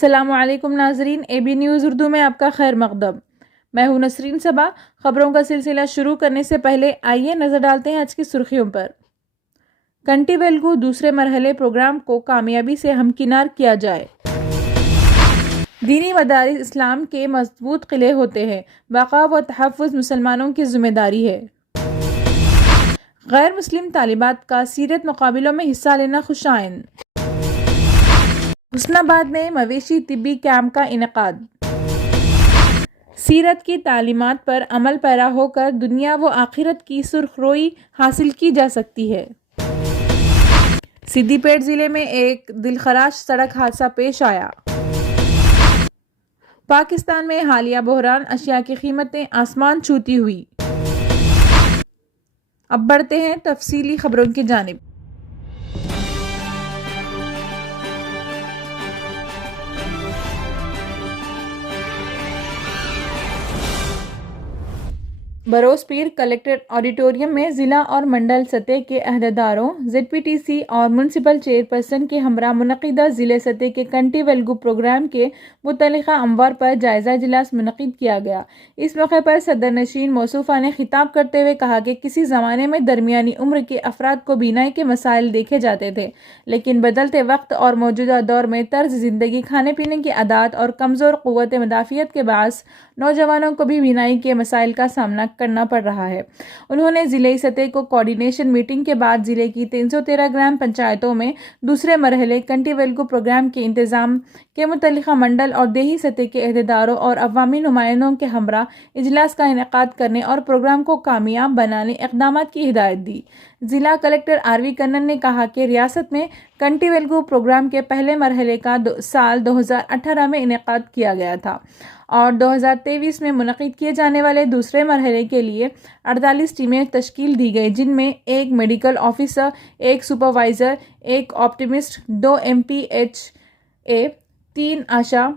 السلام علیکم ناظرین، اے بی نیوز اردو میں آپ کا خیر مقدم۔ میں ہوں نسرین صبا۔ خبروں کا سلسلہ شروع کرنے سے پہلے آئیے نظر ڈالتے ہیں آج کی سرخیوں پر۔ کنٹی ویلگو دوسرے مرحلے پروگرام کو کامیابی سے ہمکنار کیا جائے۔ دینی مدارس اسلام کے مضبوط قلعے ہوتے ہیں، بقا و تحفظ مسلمانوں کی ذمہ داری ہے۔ غیر مسلم طالبات کا سیرت مقابلوں میں حصہ لینا خوش آئند۔ حسن آباد میں مویشی طبی کیمپ کا انعقاد۔ سیرت کی تعلیمات پر عمل پیرا ہو کر دنیا و آخرت کی سرخ روئی حاصل کی جا سکتی ہے۔ سدی پیٹ ضلع میں ایک دلخراش سڑک حادثہ پیش آیا۔ پاکستان میں حالیہ بحران، اشیاء کی قیمتیں آسمان چھوتی ہوئی۔ اب بڑھتے ہیں تفصیلی خبروں کی جانب۔ بروز پیر کلکٹریٹ آڈیٹوریم میں ضلع اور منڈل سطح کے عہدیداروں، ZPTC اور میونسپل چیئرپرسن کے ہمراہ منعقدہ ضلع سطح کے کنٹی ویلگو پروگرام کے متعلقہ امور پر جائزہ اجلاس منعقد کیا گیا۔ اس موقع پر صدر نشین موصوفہ نے خطاب کرتے ہوئے کہا کہ کسی زمانے میں درمیانی عمر کے افراد کو بینائی کے مسائل دیکھے جاتے تھے، لیکن بدلتے وقت اور موجودہ دور میں طرز زندگی، کھانے پینے کی عادات اور کمزور قوت مدافعت کے باعث نوجوانوں کو بھی بینائی کے مسائل کا سامنا کرنا پڑ رہا ہے۔ انہوں نے ضلعی سطح کو کوارڈینیشن میٹنگ کے بعد ضلع کی 313 گرام پنچایتوں میں دوسرے مرحلے کنٹی ویلگو پروگرام کے انتظام کے متعلقہ منڈل اور دیہی سطح کے عہدیداروں اور عوامی نمائندوں کے ہمراہ اجلاس کا انعقاد کرنے اور پروگرام کو کامیاب بنانے اقدامات کی ہدایت دی۔ ضلع کلکٹر RV کنن نے کہا کہ ریاست میں کنٹی ویلگو پروگرام کے پہلے مرحلے کا سال 2018 میں انعقاد کیا گیا تھا اور 2023 میں منعقد کیے جانے والے دوسرے مرحلے کے لیے 48 ٹیمیں تشکیل دی گئی، جن میں ایک میڈیکل آفیسر، ایک سپروائزر، ایک آپٹیمسٹ، 2 MPHA، 3 آشا،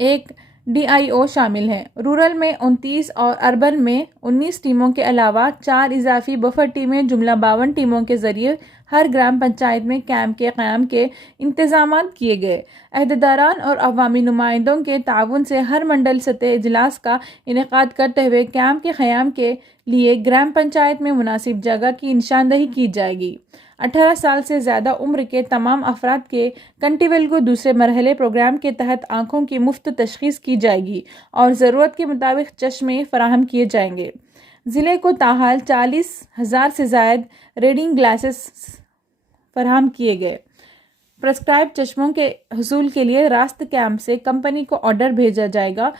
ایک DIO شامل ہیں۔ رورل میں 29 اور اربن میں 19 ٹیموں کے علاوہ 4 اضافی بفر ٹیمیں جملہ 52 ٹیموں کے ذریعے ہر گرام پنچایت میں کیمپ کے قیام کے انتظامات کیے گئے۔ عہدیداران اور عوامی نمائندوں کے تعاون سے ہر منڈل سطح اجلاس کا انعقاد کرتے ہوئے کیمپ کے قیام کے لیے گرام پنچایت میں مناسب جگہ کی نشاندہی کی جائے گی۔ 18 سال سے زیادہ عمر کے تمام افراد کے کنٹی ویلگو دوسرے مرحلے پروگرام کے تحت آنکھوں کی مفت تشخیص کی جائے گی اور ضرورت کے مطابق چشمے فراہم کیے جائیں گے۔ ضلع کو تاحال 40,000 سے زائد ریڈنگ گلاسز فراہم کیے گئے۔ پرسکرائب چشموں کے حصول کے لیے راست کیمپ سے کمپنی کو آرڈر بھیجا جائے گا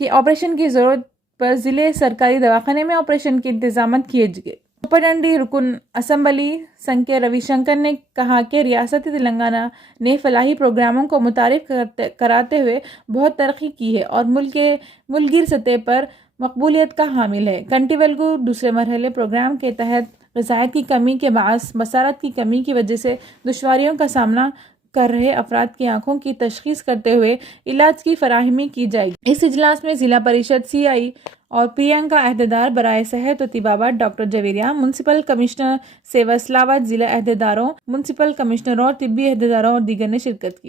کہ آپریشن کی ضرورت پر ضلع سرکاری دواخانے میں آپریشن کے انتظامات کیے گئے۔ سپرنٹنڈنٹ رکن اسمبلی سنکے روی شنکر نے کہا کہ ریاست تلنگانہ نے فلاحی پروگراموں کو متعارف کراتے ہوئے بہت ترقی کی ہے اور ملک گیر سطح پر مقبولیت کا حامل ہے۔ کنٹی ویلگو دوسرے مرحلے پروگرام کے تحت غذائیت کی کمی کے باعث بصارت کی کمی کی وجہ سے دشواریوں کا سامنا کر رہے افراد کی آنکھوں کی تشخیص کرتے ہوئے علاج کی فراہمی کی جائے گی۔ اس اجلاس میں ضلع پریشد CI اور پرینکا عہدیدار برائے صحت و طبابت ڈاکٹر جویریہ، میونسپل کمشنر سیوا سلاوت، ضلع عہدیداروں، میونسپل کمشنروں اور طبی عہدیداروں اور دیگر نے شرکت کی۔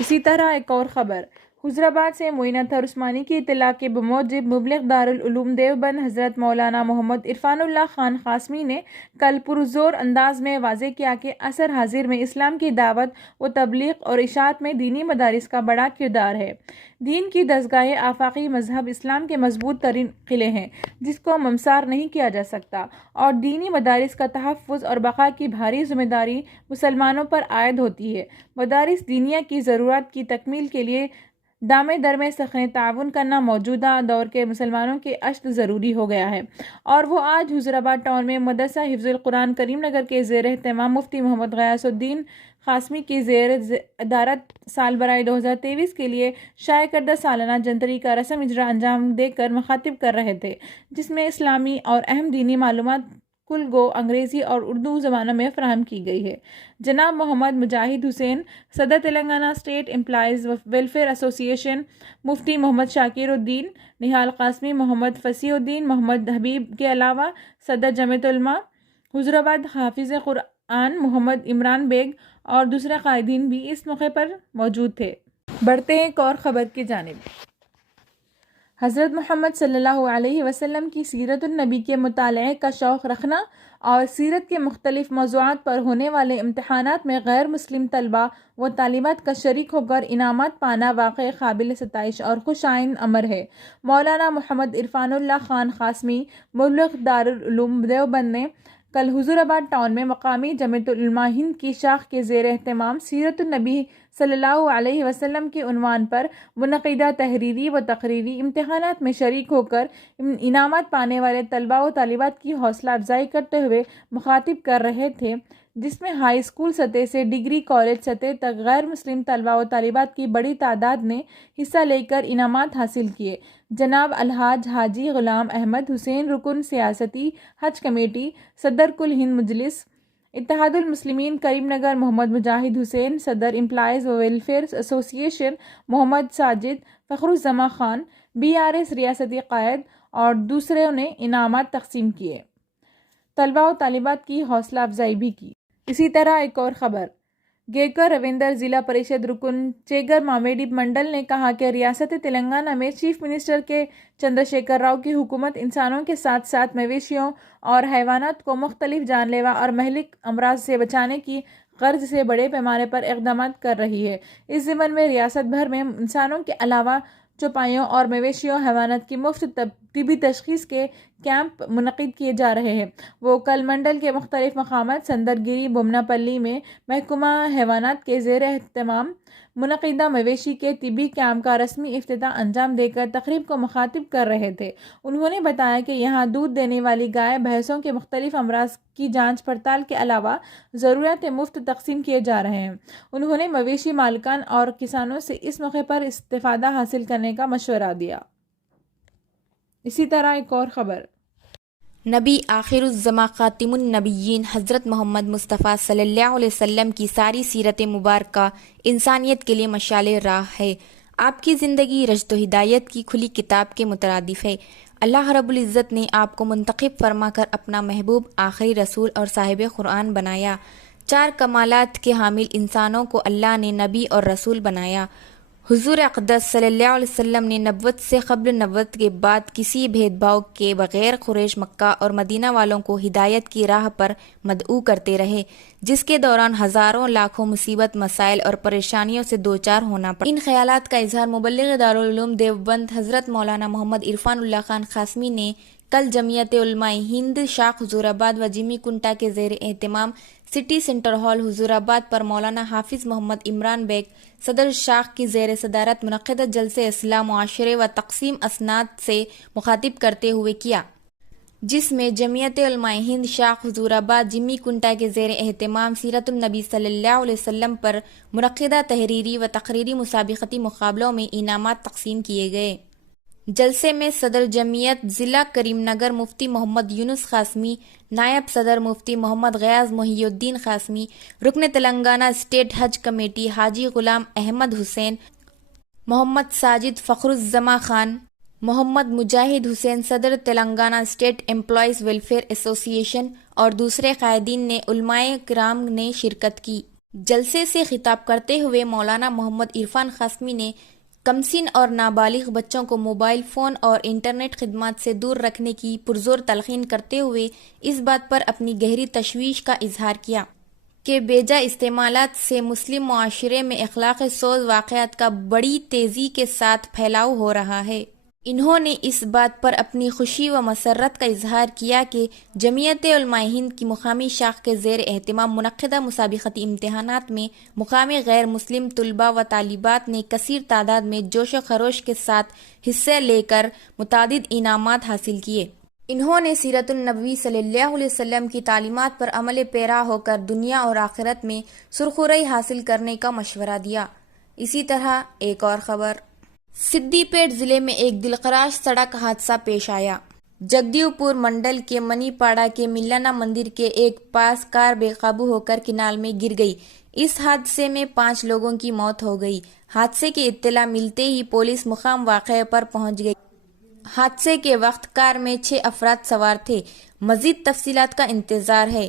اسی طرح ایک اور خبر حضرآباد سے معین اطہر عثمانی کی اطلاع کے بموجب مبلغ دارالعلوم دیوبند حضرت مولانا محمد عرفان اللہ خان قاسمی نے کل پرزور انداز میں واضح کیا کہ عصر حاضر میں اسلام کی دعوت و تبلیغ اور اشاعت میں دینی مدارس کا بڑا کردار ہے۔ دین کی دستگاہ آفاقی مذہب اسلام کے مضبوط ترین قلعے ہیں جس کو ممسار نہیں کیا جا سکتا، اور دینی مدارس کا تحفظ اور بقا کی بھاری ذمہ داری مسلمانوں پر عائد ہوتی ہے۔ مدارس دینیہ کی ضرورت کی تکمیل کے لیے دامے درمے سخن تعاون کرنا موجودہ دور کے مسلمانوں کے اشد ضروری ہو گیا ہے، اور وہ آج حضرآباد ٹاؤن میں مدرسہ حفظ القرآن کریم نگر کے زیر اہتمام مفتی محمد غیاث الدین قاسمی کی زیر ادارت سال برائے 2023 کے لیے شائع کردہ سالانہ جنتری کا رسم اجرا انجام دے کر مخاطب کر رہے تھے، جس میں اسلامی اور اہم دینی معلومات کل گو انگریزی اور اردو زبانوں میں فراہم کی گئی ہے۔ جناب محمد مجاہد حسین، صدر تلنگانہ اسٹیٹ امپلائیز ویلفیئر ایسوسی ایشن، مفتی محمد شاکر الدین، نہال قاسمی، محمد فصیح الدین، محمد حبیب کے علاوہ صدر جمعیت علماء حضرآباد، حافظ قرآن محمد عمران بیگ اور دوسرے قائدین بھی اس موقع پر موجود تھے۔ بڑھتے ہیں ایک اور خبر کی جانب۔ حضرت محمد صلی اللہ علیہ وسلم کی سیرت النبی کے مطالعے کا شوق رکھنا اور سیرت کے مختلف موضوعات پر ہونے والے امتحانات میں غیر مسلم طلباء و طالبات کا شریک ہو کر انعامات پانا واقعی قابل ستائش اور خوش آئند امر ہے۔ مولانا محمد عرفان اللہ خان قاسمی مبلغ دارالعلوم دیوبند نے کل حضور آباد ٹاؤن میں مقامی جمعیت علماء ہند کی شاخ کے زیر اہتمام سیرت النبی صلی اللہ علیہ وسلم کے عنوان پر منعقدہ تحریری و تقریری امتحانات میں شریک ہو کر انعامات پانے والے طلباء و طالبات کی حوصلہ افزائی کرتے ہوئے مخاطب کر رہے تھے، جس میں ہائی اسکول سطح سے ڈگری کالج سطح تک غیر مسلم طلباء و طالبات کی بڑی تعداد نے حصہ لے کر انعامات حاصل کیے۔ جناب الحاج حاجی غلام احمد حسین رکن سیاستی حج کمیٹی، صدر کل ہند مجلس اتحاد المسلمین کریم نگر محمد مجاہد حسین، صدر امپلائیز ویلفیئر ایسوسی ایشن محمد ساجد، فخر الزمان خان، BRS ریاستی قائد اور دوسروں نے انعامات تقسیم کیے، طلباء و طالبات کی حوصلہ افزائی بھی کی۔ اسی طرح ایک اور خبر۔ گیکر رویندر ضلع پریشد رکن چیگر مامیڈی منڈل نے کہا کہ ریاست تلنگانہ میں چیف منسٹر کے چندر شیکھر راؤ کی حکومت انسانوں کے ساتھ ساتھ مویشیوں اور حیوانات کو مختلف جان لیوا اور مہلک امراض سے بچانے کی غرض سے بڑے پیمانے پر اقدامات کر رہی ہے۔ اس ضمن میں ریاست بھر میں انسانوں کے علاوہ چوپایوں اور مویشیوں حیوانات کی مفت طبی تشخیص کے کیمپ منعقد کیے جا رہے ہیں۔ وہ کل منڈل کے مختلف مقامات سندرگیری بومنا پلی میں محکمہ حیوانات کے زیر اہتمام منعقدہ مویشی کے طبی کیمپ کا رسمی افتتاح انجام دے کر تقریب کو مخاطب کر رہے تھے۔ انہوں نے بتایا کہ یہاں دودھ دینے والی گائے بھینسوں کے مختلف امراض کی جانچ پڑتال کے علاوہ ضروریات مفت تقسیم کیے جا رہے ہیں۔ انہوں نے مویشی مالکان اور کسانوں سے اس موقع پر استفادہ حاصل کرنے کا مشورہ دیا۔ اسی طرح ایک اور خبر۔ نبی آخر الزماں خاتم النبیین حضرت محمد مصطفیٰ صلی اللہ علیہ وسلم کی ساری سیرت مبارکہ انسانیت کے لیے مشعل راہ ہے۔ آپ کی زندگی رشد و ہدایت کی کھلی کتاب کے مترادف ہے۔ اللہ رب العزت نے آپ کو منتخب فرما کر اپنا محبوب آخری رسول اور صاحب قرآن بنایا۔ 4 کمالات کے حامل انسانوں کو اللہ نے نبی اور رسول بنایا۔ حضور اقدس صلی اللہ علیہ وسلم نے نبوت سے قبل نبوت کے بعد کسی بھید بھاؤ کے بغیر قریش مکہ اور مدینہ والوں کو ہدایت کی راہ پر مدعو کرتے رہے، جس کے دوران ہزاروں لاکھوں مصیبت مسائل اور پریشانیوں سے دوچار ہونا پڑا۔ ان خیالات کا اظہار مبلغ دارالعلوم دیوبند حضرت مولانا محمد عرفان اللہ خان قاسمی نے کل جمعیت علماء ہند شاخ حضور آباد و جمی کنٹا کے زیر اہتمام سٹی سینٹر ہال حضور آباد پر مولانا حافظ محمد عمران بیگ صدر شاخ کی زیر صدارت منعقدہ جلسے اصلاح معاشرے و تقسیم اسناد سے مخاطب کرتے ہوئے کیا، جس میں جمعیت علماء ہند شاخ حضور آباد جمی کنٹا کے زیر اہتمام سیرت النبی صلی اللہ علیہ وسلم پر منعقدہ تحریری و تقریری مسابقتی مقابلوں میں انعامات تقسیم کیے گئے۔ جلسے میں صدر جمعیت ضلع کریم نگر مفتی محمد یونس قاسمی، نائب صدر مفتی محمد غیاث محی الدین قاسمی، رکن تلنگانہ اسٹیٹ حج کمیٹی حاجی غلام احمد حسین، محمد ساجد، فخر الزمان خان، محمد مجاہد حسین صدر تلنگانہ اسٹیٹ امپلائیز ویلفیئر ایسوسی ایشن اور دوسرے قائدین نے علماء کرام نے شرکت کی۔ جلسے سے خطاب کرتے ہوئے مولانا محمد عرفان قاسمی نے کمسن اور نابالغ بچوں کو موبائل فون اور انٹرنیٹ خدمات سے دور رکھنے کی پرزور تلقین کرتے ہوئے اس بات پر اپنی گہری تشویش کا اظہار کیا کہ بیجا استعمالات سے مسلم معاشرے میں اخلاق سوز واقعات کا بڑی تیزی کے ساتھ پھیلاؤ ہو رہا ہے۔ انہوں نے اس بات پر اپنی خوشی و مسرت کا اظہار کیا کہ جمعیت علماء ہند کی مقامی شاخ کے زیر اہتمام منعقدہ مسابقتی امتحانات میں مقامی غیر مسلم طلباء و طالبات نے کثیر تعداد میں جوش و خروش کے ساتھ حصہ لے کر متعدد انعامات حاصل کیے۔ انہوں نے سیرت النبی صلی اللہ علیہ وسلم کی تعلیمات پر عمل پیرا ہو کر دنیا اور آخرت میں سرخروئی حاصل کرنے کا مشورہ دیا۔ اسی طرح ایک اور خبر۔ سدی پیٹ ضلع میں ایک دلخراش سڑک حادثہ پیش آیا۔ جگدیو پور منڈل کے منی پاڑا کے ملانا مندر کے ایک پاس کار بے قابو ہو کر کنال میں گر گئی۔ اس حادثے میں 5 لوگوں کی موت ہو گئی۔ حادثے کی اطلاع ملتے ہی پولیس مقام واقعے پر پہنچ گئی۔ حادثے کے وقت کار میں 6 افراد سوار تھے۔ مزید تفصیلات کا انتظار ہے۔